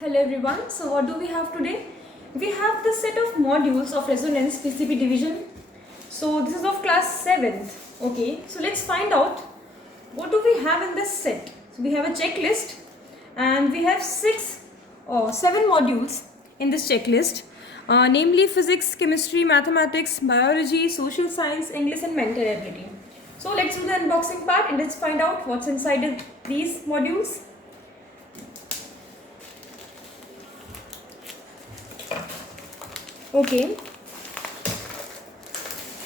Hello everyone, so what do we have today? We have this set of modules of resonance PCB division. So this is of class 7th. Okay, so let's find out what do we have in this set. So we have a checklist and we have 7 modules in this checklist, namely physics, chemistry, mathematics, biology, social science, English and mental ability. So let's do the unboxing part and let's find out what's inside these modules. Okay,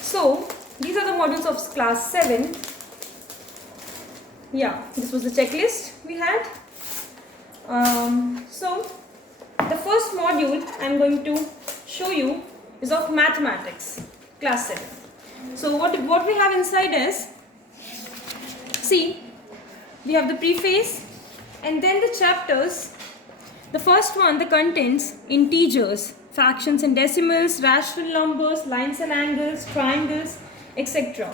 so these are the modules of class 7. Yeah, this was the checklist we had. So the first module I'm going to show you is of mathematics, class 7. So what we have inside is, see, we have the preface and then the chapters. The first one, the contents, integers, fractions and decimals, rational numbers, lines and angles, triangles, etc.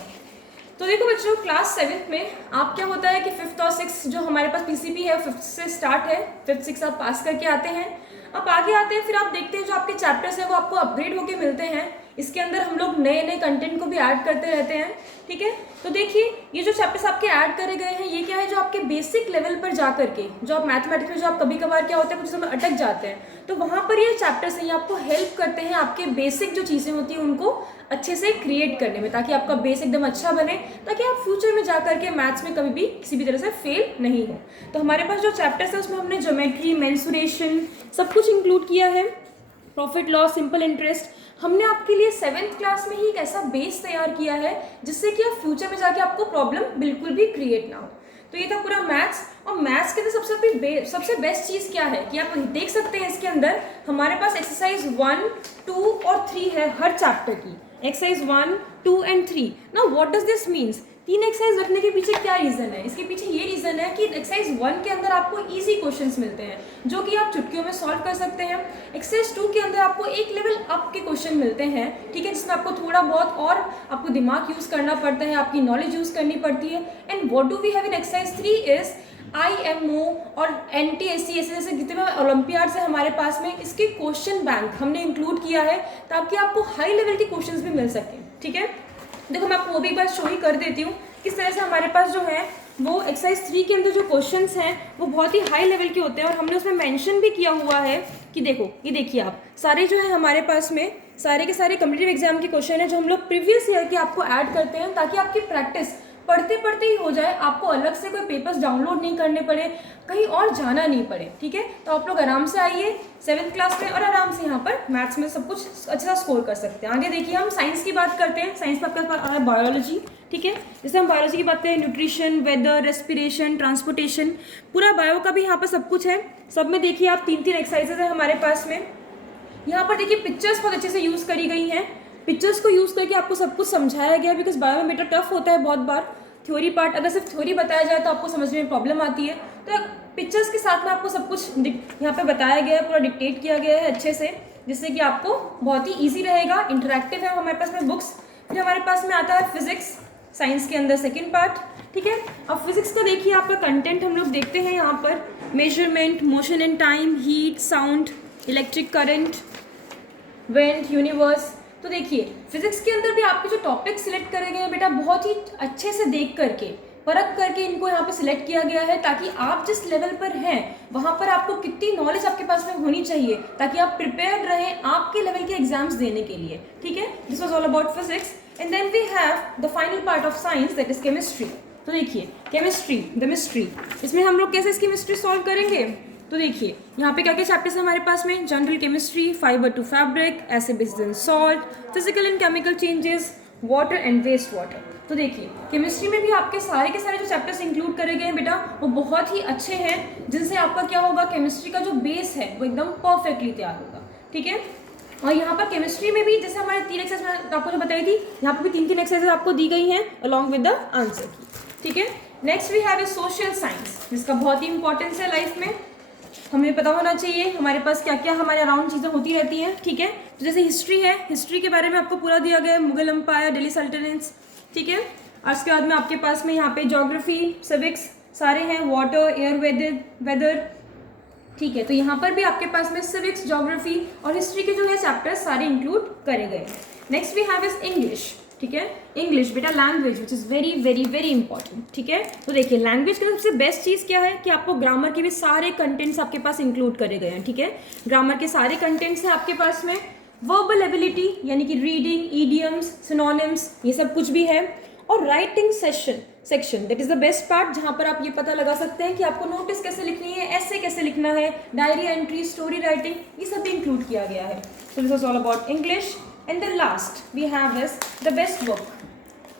तो देखो बच्चों, class 7th में आप क्या होता है कि 5th और 6th जो हमारे पास पीसीबी है 5th से स्टार्ट है, 5th 6th आप पास करके आते हैं, आप आगे आते हैं, फिर आप देखते हैं जो आपके चैप्टर्स हैं वो आपको अपग्रेड होके मिलते हैं. इसके अंदर हम लोग नए नए कंटेंट को भी ऐड करते रहते हैं. ठीक है, तो देखिए ये जो चैप्टर्स आपके ऐड करे गए हैं ये क्या है, जो आपके बेसिक लेवल पर जा करके जो आप मैथमेटिक्स में जो आप कभी कभार क्या होता है कुछ समय अटक जाते हैं, तो वहाँ पर ये चैप्टर्स हैं, ये आपको हेल्प करते हैं आपके बेसिक जो चीज़ें होती हैं उनको अच्छे से क्रिएट करने में, ताकि आपका बेस एकदम अच्छा बने, ताकि आप फ्यूचर में जा करके मैथ्स में कभी भी किसी भी तरह से फेल नहीं हो. तो हमारे पास जो चैप्टर्स है उसमें हमने ज्योमेट्री, मेंसुरेशन सब कुछ इंक्लूड किया है, प्रॉफिट लॉस, सिंपल इंटरेस्ट. हमने आपके लिए 7th क्लास में ही एक ऐसा बेस तैयार किया है जिससे कि आप फ्यूचर में जाके आपको प्रॉब्लम बिल्कुल भी क्रिएट ना हो. तो ये था पूरा मैथ्स. और मैथ्स के अंदर सबसे बेस्ट चीज़ क्या है कि आप देख सकते हैं इसके अंदर हमारे पास एक्सरसाइज 1, 2 और 3 है हर चैप्टर की. Exercise 1, 2 and 3. Now what does this means? 3 exercise रखने के पीछे क्या रीज़न है? इसके पीछे ये रीज़न है कि एक्सरसाइज 1 के अंदर आपको इजी क्वेश्चंस मिलते हैं जो कि आप चुटकियों में सॉल्व कर सकते हैं. एक्सरसाइज 2 के अंदर आपको एक लेवल अप के क्वेश्चन मिलते हैं, ठीक है, जिसमें आपको थोड़ा बहुत और आपको दिमाग यूज़ करना पड़ता है, आपकी नॉलेज यूज़ करनी पड़ती है. And what do we have in exercise 3 is IMO और NTSC ऐसे जैसे जितने ओलंपियाड्स है हमारे पास में, इसके क्वेश्चन बैंक हमने इंक्लूड किया है ताकि आपको हाई लेवल के क्वेश्चंस भी मिल सकें. ठीक है, देखो मैं आपको वो भी एक बार शो ही कर देती हूँ किस तरह से हमारे पास जो है वो एक्सरसाइज 3 के अंदर जो क्वेश्चंस हैं वो बहुत ही हाई लेवल के होते हैं. और हमने उसमें मेंशन भी किया हुआ है कि देखो ये देखिए आप सारे जो है हमारे पास में सारे के सारे कॉम्पिटिटिव एग्जाम के क्वेश्चन है जो हम लोग प्रीवियस ईयर के आपको ऐड करते हैं ताकि आपकी प्रैक्टिस पढ़ते पढ़ते ही हो जाए, आपको अलग से कोई पेपर्स डाउनलोड नहीं करने पड़े, कहीं और जाना नहीं पड़े. ठीक है, तो आप लोग आराम से आइए 7th क्लास में और आराम से यहाँ पर मैथ्स में सब कुछ अच्छा स्कोर कर सकते हैं. आगे देखिए हम साइंस की बात करते हैं. साइंस में आपके पास है बायोलॉजी. ठीक है, जैसे हम बायोलॉजी की बात करें, न्यूट्रिशन, वेदर, रेस्पिरेशन, ट्रांसपोर्टेशन, पूरा बायो का भी यहाँ पर सब कुछ है. सब में देखिए आप 3-3 एक्सरसाइजेज है हमारे पास में. यहाँ पर देखिए पिक्चर्स बहुत अच्छे से यूज़ करी गई हैं. पिक्चर्स को यूज़ करके आपको सब कुछ समझाया गया, बिकॉज बायो में बेटा टफ होता है बहुत बार थ्योरी पार्ट. अगर सिर्फ थ्योरी बताया जाए तो आपको समझने में प्रॉब्लम आती है, तो पिक्चर्स के साथ में आपको सब कुछ यहाँ पे बताया गया है, पूरा डिक्टेट किया गया है अच्छे से, जिससे कि आपको बहुत ही ईजी रहेगा. इंटरेक्टिव है हमारे पास में बुक्स. फिर हमारे पास में आता है फिजिक्स, साइंस के अंदर सेकेंड पार्ट. ठीक है, अब फिजिक्स का देखिए आपका कंटेंट हम लोग देखते हैं यहाँ पर, measurement, motion and time, heat, sound, electric current, went, universe. तो देखिए फिजिक्स के अंदर भी आपके जो टॉपिक सिलेक्ट करे गए हैं बेटा बहुत ही अच्छे से देख करके परख करके इनको यहाँ पे सिलेक्ट किया गया है, ताकि आप जिस लेवल पर हैं वहाँ पर आपको कितनी नॉलेज आपके पास में होनी चाहिए ताकि आप प्रिपेयर्ड रहें आपके लेवल के एग्जाम्स देने के लिए. ठीक है, this was all about physics. And then we have the final part of science, that is chemistry. तो देखिए केमिस्ट्री, द मिस्ट्री, इसमें हम लोग कैसे इसकी मिस्ट्री सॉल्व करेंगे. तो देखिए यहाँ पे क्या क्या चैप्टर्स है हमारे पास में, general chemistry, fibre to fabric, acid base and salt, physical and chemical changes, water and waste water. तो देखिए केमिस्ट्री में भी आपके सारे के सारे जो चैप्टर्स इंक्लूड करे गए हैं बेटा वो बहुत ही अच्छे हैं, जिनसे आपका क्या होगा, केमिस्ट्री का जो बेस है वो एकदम परफेक्टली तैयार होगा. ठीक है, और यहाँ पर केमिस्ट्री में भी जैसे हमारे 3 एक्सरसाइज आपको जो बताई थी, यहाँ पर भी 3-3 एक्सरसाइज आपको दी गई हैं अलॉन्ग विद द आंसर की. ठीक है, next we have a social science, जिसका बहुत ही इंपॉर्टेंस है लाइफ में. हमें पता होना चाहिए हमारे पास क्या क्या हमारे अराउंड चीज़ें होती रहती हैं. ठीक है, तो जैसे हिस्ट्री है, हिस्ट्री के बारे में आपको पूरा दिया गया है, मुगल एम्पायर, दिल्ली सल्तनत. ठीक है, और उसके बाद में आपके पास में यहाँ पे ज्योग्राफी, सिविक्स सारे हैं, वाटर, एयर, वेदर, ठीक है, तो यहाँ पर भी आपके पास में सिविक्स, ज्योग्राफी और हिस्ट्री के जो है चैप्टर्स सारे इंक्लूड करे गए हैं। Next we have is English. ठीक है, इंग्लिश बेटा language which is very very very important. ठीक है, तो देखिए लैंग्वेज की सबसे बेस्ट चीज़ क्या है कि आपको ग्रामर के भी सारे कंटेंट्स आपके पास इंक्लूड करे गए हैं। ठीक है, ग्रामर के सारे कंटेंट्स हैं आपके पास में। वर्बल एबिलिटी यानी कि रीडिंग, ईडियम्स, सिनोनिम्स, ये सब कुछ भी है। और writing section that is the best part, जहां पर आप ये पता लगा सकते हैं कि आपको नोटिस कैसे लिखनी है, ऐसे कैसे लिखना है, डायरी एंट्री, स्टोरी राइटिंग, ये सब भी इंक्लूड किया गया है। So this was all about English. And the last we have is the best book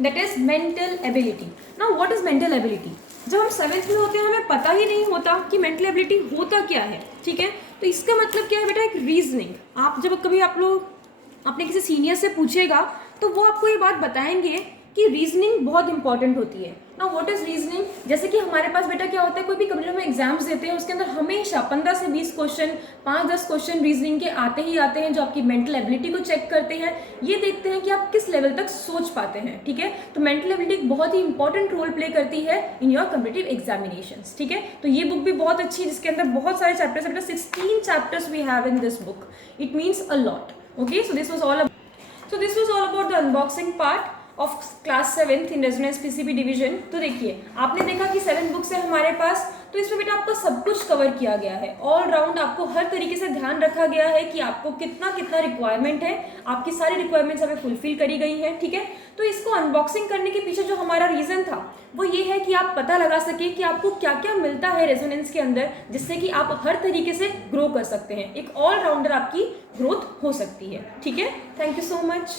that is mental ability. Now what is mental ability? जब हम 7th में होते हैं हमें पता ही नहीं होता कि मेंटल एबिलिटी होता क्या है। ठीक है, तो इसका मतलब क्या है बेटा, एक रीजनिंग। आप जब कभी आप लोग अपने किसी सीनियर से पूछेगा तो वो आपको ये बात बताएंगे कि रीजनिंग बहुत इंपॉर्टेंट होती है। Now what is reasoning? जैसे कि हमारे पास बेटा क्या होता है, कोई भी कभी हम एग्जाम्स देते हैं उसके अंदर हमेशा 15 से 20 क्वेश्चन, 5-10 क्वेश्चन रीजनिंग के आते ही आते हैं, जो आपकी मेंटल एबिलिटी को चेक करते हैं। ये देखते हैं कि आप किस लेवल तक सोच पाते हैं। ठीक है, तो मेंटल एबिलिटी एक बहुत ही इंपॉर्टेंट रोल प्ले करती है इन योर कॉम्पिटिटिव एग्जामिनेशंस। ठीक है, तो ये बुक भी बहुत अच्छी है जिसके अंदर बहुत सारे चैप्टर्स है बेटा। 16 chapters we have in this book. It means a lot. Okay, so this was all about the unboxing part of class 7th in resonance PCB division. तो देखिए आपने देखा कि 7 बुक्स है हमारे पास, तो इसमें बेटा आपका सब कुछ कवर किया गया है। ऑल राउंड आपको हर तरीके से ध्यान रखा गया है कि आपको कितना कितना रिक्वायरमेंट है, आपकी सारी रिक्वायरमेंट्स हमें फुलफिल करी गई है। ठीक है, तो इसको अनबॉक्सिंग करने के पीछे जो हमारा रीजन था वो ये है कि आप पता लगा सके कि आपको क्या क्या मिलता है रेजोनेंस के अंदर, जिससे कि आप हर तरीके से ग्रो कर सकते हैं। एक ऑलराउंडर आपकी ग्रोथ हो सकती है। ठीक है, थैंक यू सो मच।